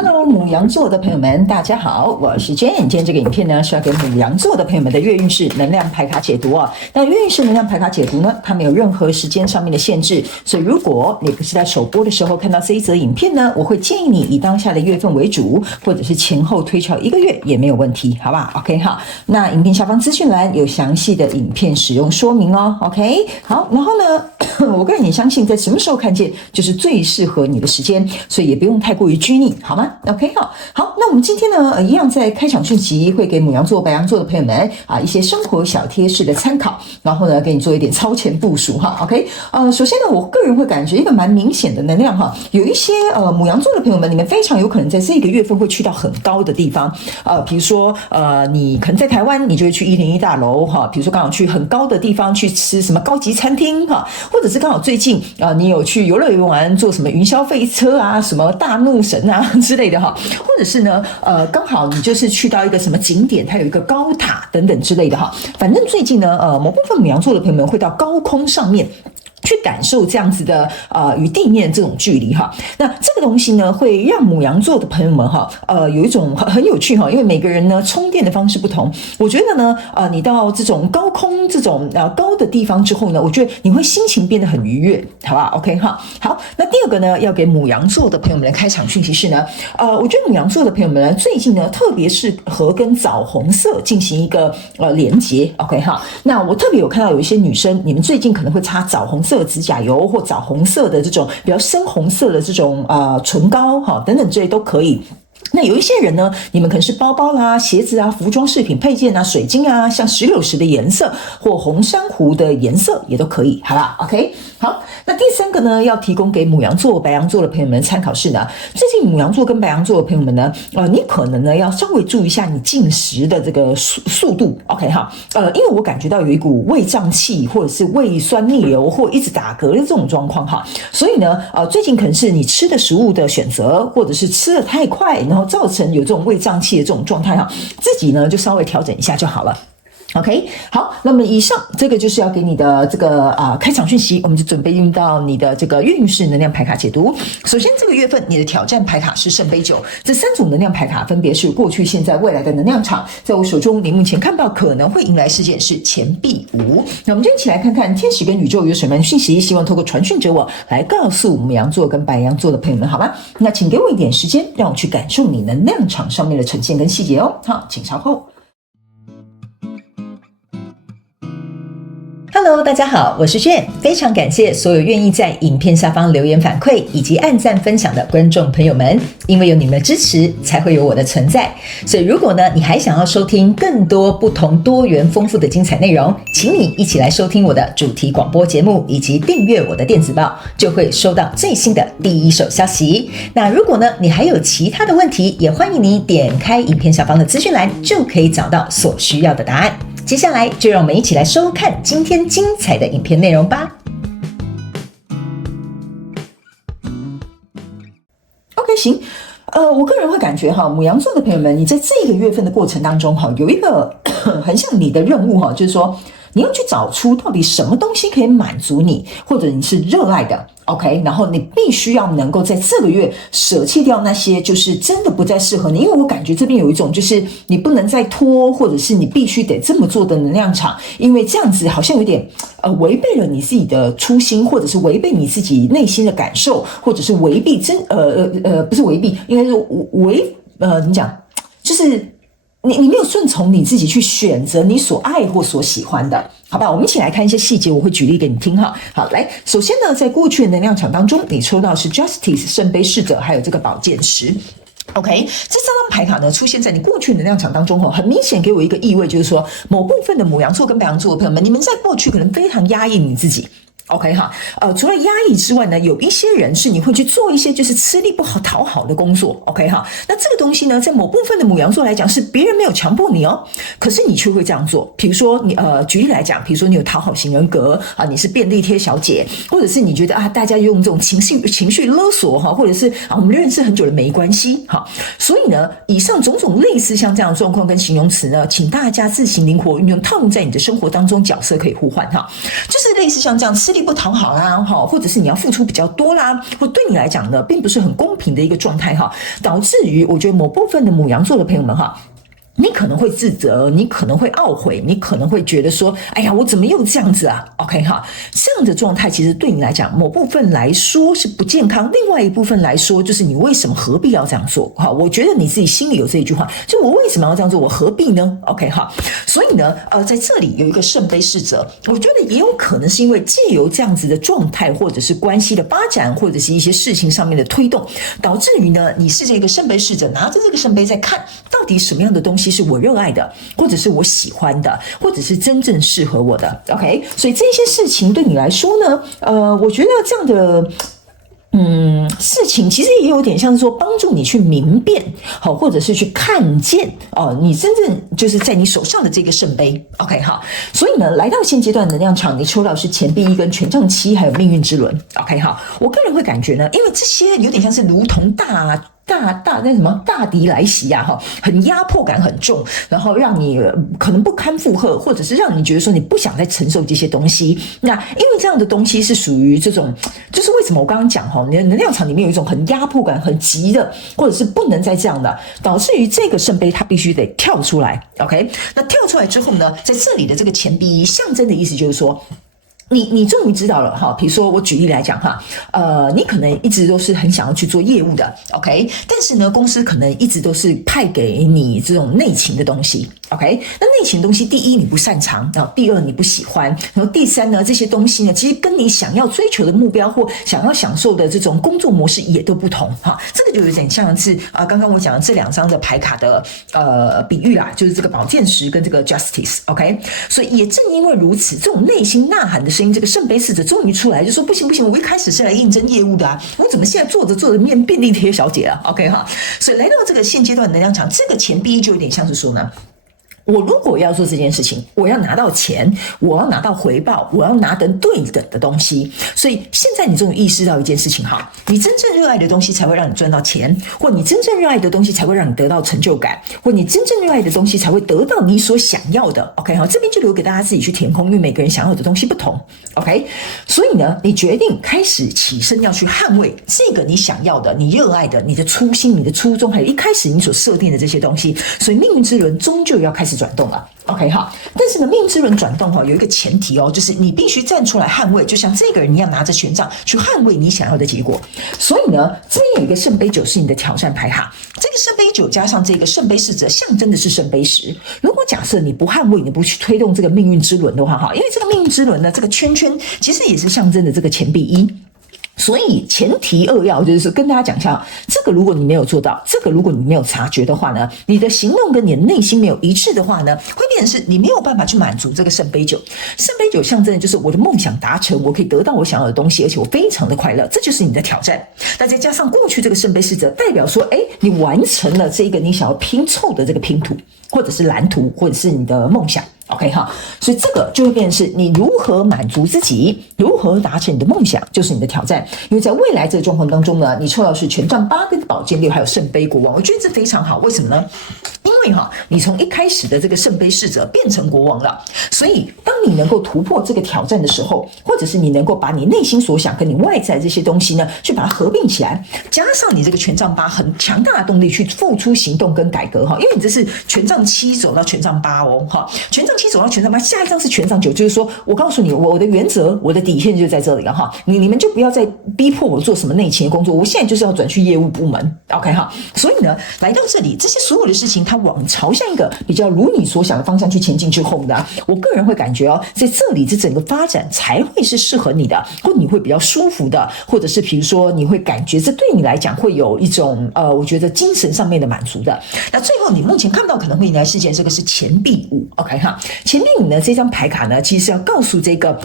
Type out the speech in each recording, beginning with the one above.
Hello，牡羊座的朋友们，大家好，我是 Jane。今天这个影片呢是要给牡羊座的朋友们的月运势能量牌卡解读哦。那月运势能量牌卡解读呢，它没有任何时间上面的限制，所以如果你不是在首播的时候看到这一则影片呢，我会建议你以当下的月份为主，或者是前后推敲1个月也没有问题，好吧 ？OK 哈。那影片下方资讯栏有详细的影片使用说明哦。OK， 好，然后呢，我个人也相信在什么时候看见就是最适合你的时间，所以也不用太过于拘泥，好吗？OK 好，那我们今天呢，一样在开场讯息会给牡羊座、白羊座的朋友们一些生活小贴士的参考，然后呢，给你做一点超前部署哈。OK，首先呢，我个人会感觉一个蛮明显的能量哈，有一些牡羊座的朋友们，你们非常有可能在这个月份会去到很高的地方，比如说你可能在台湾，你就会去101大楼哈，比如说刚好去很高的地方去吃什么高级餐厅哈，或者是刚好最近你有去游乐园玩，坐什么云霄飞车啊，什么大怒神啊之类的哈。或者是呢，刚好你就是去到一个什么景点，它有一个高塔等等之类的哈。反正最近呢，某部分牡羊座的朋友们会到高空上面去感受这样子的与地面这种距离哈。那这个东西呢，会让牡羊座的朋友们哈，有一种很有趣哈，因为每个人呢充电的方式不同。我觉得呢，你到这种高空这种高的地方之后呢，我觉得你会心情变得很愉悦，好吧 ？OK 哈。好，那第二个呢，要给牡羊座的朋友们的开场讯息是呢，我觉得牡羊座的朋友们呢，最近呢特别适合跟枣红色进行一个连结 ，OK 哈。那我特别有看到有一些女生，你们最近可能会擦枣红色的指甲油或枣红色的这种比较深红色的这种唇膏哈等等这些都可以。那有一些人呢，你们可能是包包啦、鞋子啊、服装饰品配件啊、水晶啊，像石榴石的颜色或红珊瑚的颜色也都可以，好吧 ？OK， 好。那第三个呢，要提供给牡羊座、白羊座的朋友们参考是呢，最近牡羊座跟白羊座的朋友们呢，你可能呢要稍微注意一下你进食的这个速度 ，OK 哈，因为我感觉到有一股胃胀气或者是胃酸逆流或一直打嗝的这种状况哈，所以呢，最近可能是你吃的食物的选择，或者是吃得太快，然后造成有这种胃胀气的这种状态哈，自己呢就稍微调整一下就好了。OK， 好，那么以上这个就是要给你的这个开场讯息，我们就准备用到你的这个月运势能量牌卡解读。首先，这个月份你的挑战牌卡是圣杯9，这3组能量牌卡分别是过去、现在、未来的能量场。在我手中，你目前看到可能会迎来事件是钱币5。那我们就一起来看看天使跟宇宙有什么样的讯息，希望透过传讯者我来告诉牡羊座跟白羊座的朋友们，好吗？那请给我一点时间，让我去感受你能量场上面的呈现跟细节哦。好，请稍后。Hello， 大家好，我是Jane，非常感谢所有愿意在影片下方留言反馈以及按赞分享的观众朋友们，因为有你们的支持，才会有我的存在。所以如果呢，你还想要收听更多不同多元丰富的精彩内容，请你一起来收听我的主题广播节目，以及订阅我的电子报，就会收到最新的第一手消息。那如果呢，你还有其他的问题，也欢迎你点开影片下方的资讯栏，就可以找到所需要的答案。接下来就让我们一起来收看今天精彩的影片内容吧。OK， 行，我个人会感觉哈，牡羊座的朋友们，你在这个月份的过程当中哈，有一个很像你的任务哈，就是说你要去找出到底什么东西可以满足你，或者你是热爱的。OK， 然后你必须要能够在这个月舍弃掉那些就是真的不再适合你，因为我感觉这边有一种就是你不能再拖，或者是你必须得这么做的能量场，因为这样子好像有点违背了你自己的初心，或者是违背你自己内心的感受，或者是违背不是违背，应该是怎么讲，就是你没有顺从你自己去选择你所爱或所喜欢的，好吧？我们一起来看一些细节，我会举例给你听哈。好，来，首先呢，在过去的能量场当中，你抽到是 Justice 圣杯侍者，还有这个宝剑十。OK， 这3张牌卡呢出现在你过去能量场当中很明显给我一个意味，就是说某部分的牡羊座跟白羊座的朋友们，你们在过去可能非常压抑你自己。OK 哈，除了压抑之外呢，有一些人是你会去做一些就是吃力不好讨好的工作 ，OK 哈，那这个东西呢，在某部分的牡羊座来讲，是别人没有强迫你哦，可是你却会这样做。比如说你举例来讲，比如说你有讨好型人格你是便利贴小姐，或者是你觉得大家用这种情绪勒索或者是我们认识很久了没关系哈，所以呢，以上种种类似像这样的状况跟形容词呢，请大家自行灵活运用，套用在你的生活当中，角色可以互换哈，就是类似像这样吃力力不讨好啦，或者是你要付出比较多啦，或对你来讲呢，并不是很公平的一个状态哈，导致于我觉得某部分的牡羊座的朋友们哈。你可能会自责，你可能会懊悔，你可能会觉得说，哎呀，我怎么又这样子啊 ？OK 哈，这样的状态其实对你来讲，某部分来说是不健康，另外一部分来说就是你为什么何必要这样做？哈，我觉得你自己心里有这一句话，就我为什么要这样做？我何必呢 ？OK 哈，所以呢，在这里有一个圣杯侍者，我觉得也有可能是因为借由这样子的状态，或者是关系的发展，或者是一些事情上面的推动，导致于呢，你是这个圣杯侍者，拿着这个圣杯在看到底什么样的东西是我热爱的，或者是我喜欢的，或者是真正适合我的 OK， 所以这些事情对你来说呢，我觉得这样的事情其实也有点像是说帮助你去明辨，好，或者是去看见你真正就是在你手上的这个圣杯 OK 好，所以呢，来到现阶段能量场，你抽到是钱币1跟权杖7，还有命运之轮 OK 好，我个人会感觉呢，因为这些有点像是如同那什么大敌来袭啊，很压迫感很重，然后让你可能不堪负荷，或者是让你觉得说你不想再承受这些东西。那因为这样的东西是属于这种，就是为什么我刚刚讲你的能量场里面有一种很压迫感、很急的，或者是不能再这样的，导致于这个圣杯它必须得跳出来。OK， 那跳出来之后呢，在这里的这个钱币象征的意思就是说。你终于知道了哈，比如说我举例来讲哈，你可能一直都是很想要去做业务的 ，OK， 但是呢，公司可能一直都是派给你这种内勤的东西 ，OK， 那内勤的东西，第一你不擅长，然后第二你不喜欢，然后第三呢，这些东西呢，其实跟你想要追求的目标或想要享受的这种工作模式也都不同哈，这个就有点像是刚刚我讲的这2张的牌卡的比喻啦，就是这个宝剑十跟这个 Justice，OK， 所以也正因为如此，这种内心呐喊的声音，这个圣杯侍者终于出来，就说不行，我一开始是来应征业务的啊，我怎么现在做着面便利贴小姐啊 ？OK 哈，所以来到这个现阶段的能量场，这个钱币就有点像是说呢。我如果要做这件事情，我要拿到钱，我要拿到回报，我要拿等对等的东西。所以现在你终于意识到一件事情哈，你真正热爱的东西才会让你赚到钱，或你真正热爱的东西才会让你得到成就感，或你真正热爱的东西才会得到你所想要的。OK 好，这边就留给大家自己去填空，因为每个人想要的东西不同。OK， 所以呢，你决定开始起身要去捍卫这个你想要的、你热爱的、你的初心、你的初衷，还有一开始你所设定的这些东西。所以命运之轮终究要开始转动了 ，OK 哈。但是呢，命运之轮转动有一个前提就是你必须站出来捍卫，就像这个人一样拿着权杖去捍卫你想要的结果。所以呢，这边有一个圣杯9是你的挑战牌哈，这个圣杯9加上这个圣杯侍者，象征的是圣杯10。如果假设你不捍卫，你不去推动这个命运之轮的话哈，因为这个命运之轮呢，这个圈圈其实也是象征的这个钱币1。所以前提扼要就是跟大家讲一下，这个如果你没有做到，这个如果你没有察觉的话呢，你的行动跟你的内心没有一致的话呢，会变成是你没有办法去满足这个圣杯9。圣杯9象征的就是我的梦想达成，我可以得到我想要的东西，而且我非常的快乐，这就是你的挑战。那再加上过去这个圣杯侍者，代表说，你完成了这个你想要拼凑的这个拼图，或者是蓝图，或者是你的梦想。OK 哈，所以这个就会变成是你如何满足自己，如何达成你的梦想，就是你的挑战。因为在未来这个状况当中呢，你抽到是权杖8跟宝剑6，还有圣杯国王，我觉得这非常好。为什么呢？因为你从一开始的这个圣杯侍者变成国王了，所以当你能够突破这个挑战的时候，或者是你能够把你内心所想跟你外在这些东西呢，去把它合并起来，加上你这个权杖8很强大的动力去付出行动跟改革因为你这是权杖7走到权杖8权杖7走到权杖8，下一张是权杖9，就是说我告诉你，我的原则，我的底线就在这里了你们就不要再逼迫我做什么内勤的工作，我现在就是要转去业务部门 OK 所以呢，来到这里，这些所有的事情，它朝向一个比较如你所想的方向去前进之后呢，我个人会感觉在这里这整个发展才会是适合你的，或你会比较舒服的，或者是比如说你会感觉这对你来讲会有一种我觉得精神上面的满足的。那最后你目前看到可能会迎来事件，这个是钱币5 OK 钱币5呢，这张牌卡呢，其实是要告诉这个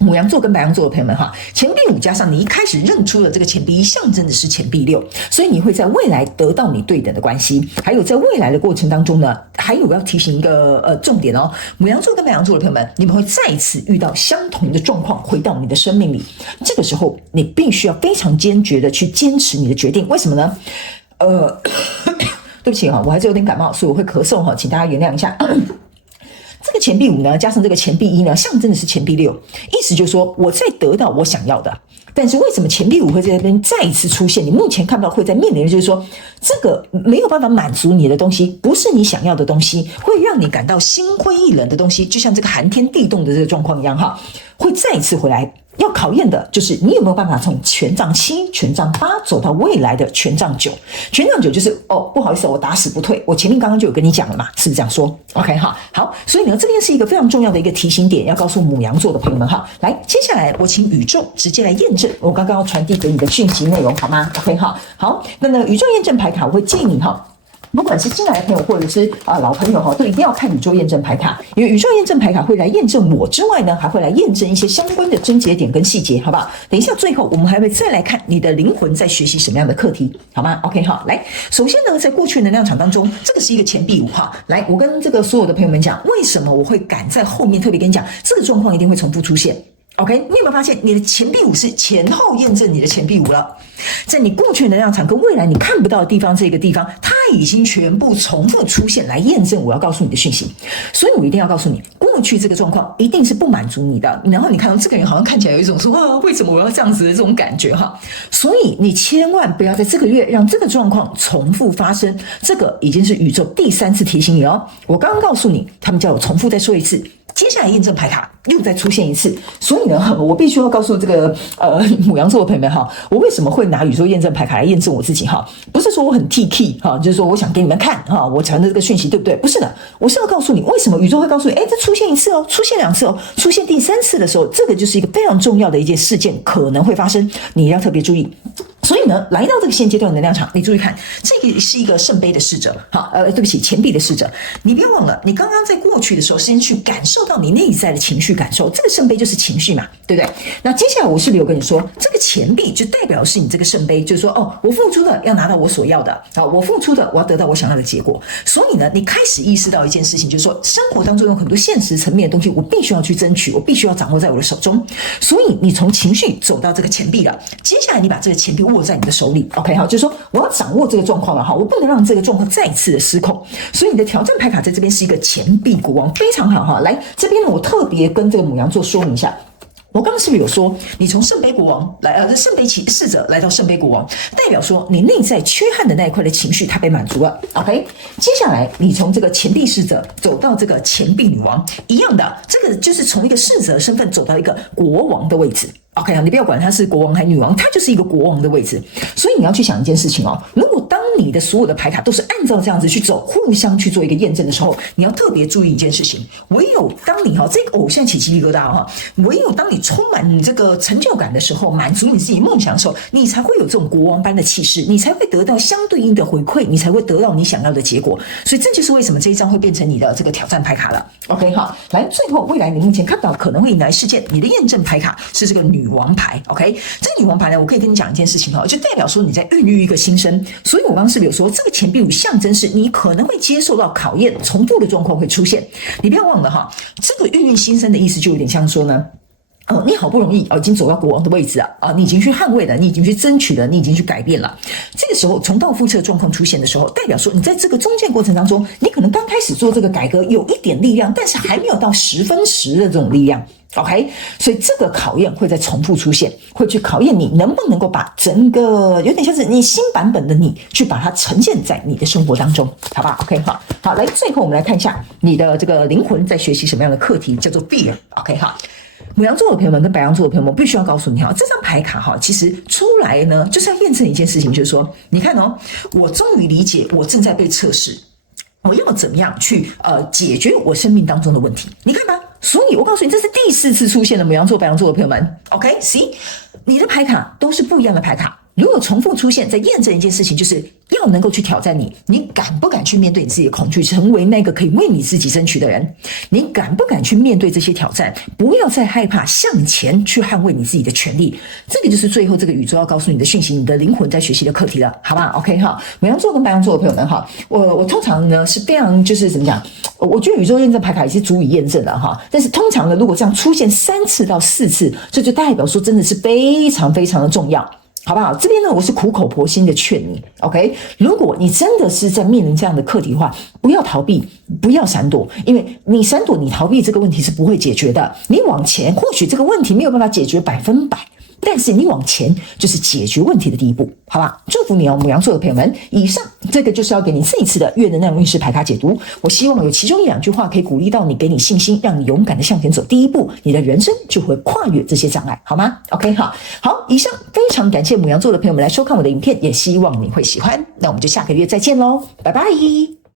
牡羊座跟白羊座的朋友们钱币5加上你一开始认出了这个钱币1，象征的是钱币6，所以你会在未来得到你对等的关系。还有在未来的过程当中呢，还有要提醒一个重点牡羊座跟白羊座的朋友们，你们会再一次遇到相同的状况回到你的生命里，这个时候你必须要非常坚决的去坚持你的决定。为什么呢？对不起我还是有点感冒，所以我会咳嗽请大家原谅一下。这个钱币5呢，加上这个钱币1呢，象征的是钱币6，意思就是说我在得到我想要的。但是为什么钱币5会在这边再一次出现？你目前看到会在面临的就是说，这个没有办法满足你的东西，不是你想要的东西，会让你感到心灰意冷的东西，就像这个寒天地冻的这个状况一样哈，会再一次回来。要考验的就是你有没有办法从权杖7、权杖8走到未来的权杖9。权杖9就是不好意思，我打死不退。我前面刚刚就有跟你讲了嘛，是不是这样说 ？OK 哈，好，所以呢，这边是一个非常重要的一个提醒点，要告诉牡羊座的朋友们哈。来，接下来我请宇宙直接来验证我刚刚要传递给你的讯息内容，好吗 ？OK 哈，好，那宇宙验证牌卡我会建议你哈。不管是新来的朋友或者是老朋友哈，都一定要看宇宙验证牌卡，因为宇宙验证牌卡会来验证我之外呢，还会来验证一些相关的症结点跟细节，好不好？等一下最后我们还会再来看你的灵魂在学习什么样的课题，好吗 ？OK 哈，来，首先呢，在过去能量场当中，这个是一个钱币5哈，来，我跟这个所有的朋友们讲，为什么我会赶在后面特别跟你讲，这个状况一定会重复出现。OK， 你有没有发现你的钱币5是前后验证你的钱币5了？在你过去能量场跟未来你看不到的地方，这个地方它已经全部重复出现来验证我要告诉你的讯息，所以我一定要告诉你，过去这个状况一定是不满足你的。然后你看到这个人好像看起来有一种说为什么我要这样子的这种感觉哈，所以你千万不要在这个月让这个状况重复发生。这个已经是宇宙第3次提醒你哦。我刚刚告诉你，他们叫我重复再说一次。接下来验证牌卡又再出现一次，所以呢，我必须要告诉这个牡羊座的朋友们哈，我为什么会拿宇宙验证牌卡来验证我自己哈？不是说我很 TK 哈，就是说我想给你们看哈，我传的这个讯息对不对？不是的，我是要告诉你为什么宇宙会告诉你，这出现一次哦，出现2次哦，出现第3次的时候，这个就是一个非常重要的一件事件可能会发生，你要特别注意。所以呢，来到这个现阶段的能量场，你注意看，这个是一个圣杯的侍者，好，对不起，钱币的侍者。你别忘了，你刚刚在过去的时候，先去感受到你内在的情绪感受，这个圣杯就是情绪嘛，对不对？那接下来我是不是有跟你说，这个钱币就代表是你这个圣杯，就是说，我付出的要拿到我所要的，我付出的我要得到我想要的结果。所以呢，你开始意识到一件事情，就是说，生活当中有很多现实层面的东西，我必须要去争取，我必须要掌握在我的手中。所以你从情绪走到这个钱币了，接下来你把这个钱币握在你的手里 ，OK 好，就是说我要掌握这个状况了哈，我不能让这个状况再次的失控。所以你的挑战牌卡在这边是一个钱币国王，非常好哈。来这边呢，我特别跟这个牡羊座说明一下。我刚刚是不是有说，你从圣杯国王来，圣杯侍者来到圣杯国王，代表说你内在缺憾的那一块的情绪它被满足了 ，OK？ 接下来你从这个钱币侍者走到这个钱币女王，一样的，这个就是从一个侍者身份走到一个国王的位置。OK 啊，你不要管他是国王还是女王，他就是一个国王的位置。所以你要去想一件事情哦，如果当你的所有的牌卡都是按照这样子去走，互相去做一个验证的时候，你要特别注意一件事情，唯有当你这个偶像起鸡皮疙瘩唯有当你充满你这个成就感的时候，满足你自己梦想的时候，你才会有这种国王般的气势，你才会得到相对应的回馈，你才会得到你想要的结果。所以这就是为什么这一张会变成你的这个挑战牌卡了。OK 好，来最后未来你目前看到可能会引来事件，你的验证牌卡是这个女王牌 ，OK？ 这个女王牌呢，我可以跟你讲一件事情就代表说你在孕育一个新生。所以我刚刚是不是有说，这个钱币5象征是你可能会接受到考验，重复的状况会出现。你不要忘了这个孕育新生的意思就有点像说呢。你好不容易已经走到国王的位置了你已经去捍卫了，你已经去争取了，你已经去改变了。这个时候重蹈覆辙的状况出现的时候，代表说你在这个中间过程当中，你可能刚开始做这个改革有一点力量，但是还没有到10%的这种力量。OK， 所以这个考验会再重复出现，会去考验你能不能够把整个有点像是你新版本的你去把它呈现在你的生活当中，好吧 ？OK， 好，来最后我们来看一下你的这个灵魂在学习什么样的课题，叫做 Fear。OK， 好。牡羊座的朋友们跟白羊座的朋友们，必须要告诉你这张牌卡其实出来呢，就是要验证一件事情，就是说，你看我终于理解我正在被测试，我要怎么样去解决我生命当中的问题？你看吧，所以我告诉你，这是第4次出现的牡羊座、白羊座的朋友们。OK，see， 你的牌卡都是不一样的牌卡。如果重复出现，在验证一件事情，就是要能够去挑战你敢不敢去面对你自己的恐惧，成为那个可以为你自己争取的人？你敢不敢去面对这些挑战？不要再害怕，向前去捍卫你自己的权利。这个就是最后这个宇宙要告诉你的讯息，你的灵魂在学习的课题了，好吧 ？OK 哈，牡羊座跟白羊座的朋友们我通常呢是非常就是怎么讲？我觉得宇宙验证牌卡也是足以验证的但是通常呢，如果这样出现3次到4次，这就代表说真的是非常非常的重要。好不好？这边呢，我是苦口婆心的劝你 ，OK？ 如果你真的是在面临这样的课题的话，不要逃避，不要闪躲，因为你闪躲、你逃避这个问题是不会解决的。你往前，或许这个问题没有办法解决100%。但是你往前就是解决问题的第一步，好吧？祝福你哦，牡羊座的朋友们。以上这个就是要给你这一次的月能量运势牌卡解读。我希望有其中1-2句话可以鼓励到你，给你信心，让你勇敢的向前走第一步，你的人生就会跨越这些障碍，好吗 ？OK， 好，以上非常感谢牡羊座的朋友们来收看我的影片，也希望你会喜欢。那我们就下个月再见喽，拜拜。